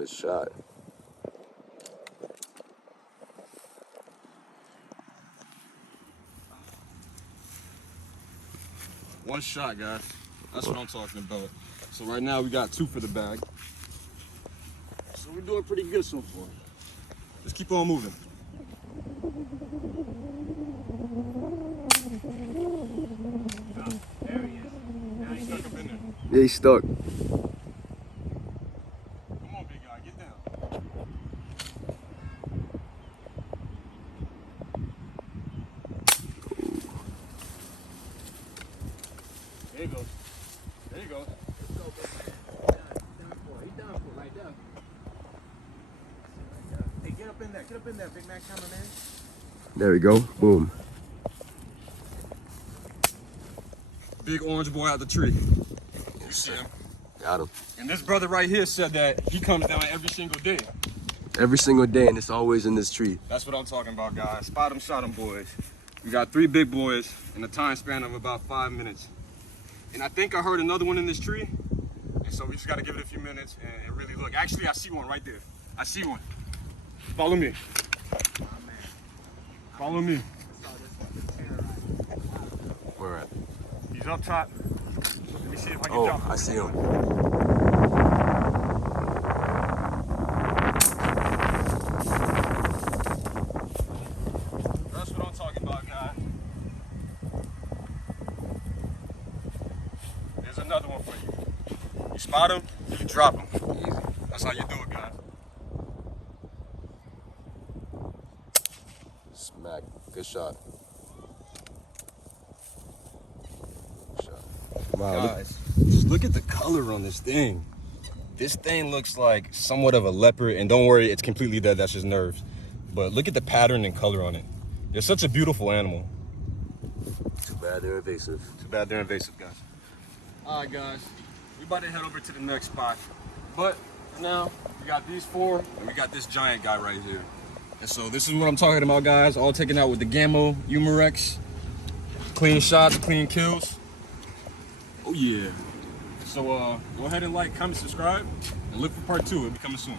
Good shot. One shot, guys. That's what I'm talking about. So right now we got 2 for the bag. So we're doing pretty good so far. Just keep on moving. There he is. Now he's stuck up in there. Yeah, he's stuck. Come on, big guy, get down. There you go. There you go. Let's go, big man. He's done for right there. Hey, get up in there. Get up in there, big man cameraman. There we go. Boom. Big orange boy out the tree. You see him. Got him. And this brother right here said that he comes down every single day. Every single day, and it's always in this tree. That's what I'm talking about, guys. Spot 'em, shot 'em, boys. We got 3 big boys in a time span of about 5 minutes. And I think I heard another one in this tree. And so we just got to give it a few minutes and really look. Actually, I see one right there. I see one. Follow me. Follow me. Where at? He's up top. Let me see if I can Oh, jump. I see him. That's what I'm talking about, guys. There's another one for you. You spot him, you drop him. Easy. That's how you do it, guys. Smack. Good shot. Good shot. Wow. Guys, just look at the color on this thing. This thing looks like somewhat of a leopard, and don't worry, it's completely dead. That's just nerves. But look at the pattern and color on it. It's such a beautiful animal. Too bad they're invasive. Too bad they're invasive, guys. All right, guys, we about to head over to the next spot. But for now, we got these 4, and we got this giant guy right here. And so this is what I'm talking about, guys. All taken out with the Gamma Humorex. Clean shots, clean kills. Oh yeah. So go ahead and like, comment, subscribe, and look for part 2. It'll be coming soon.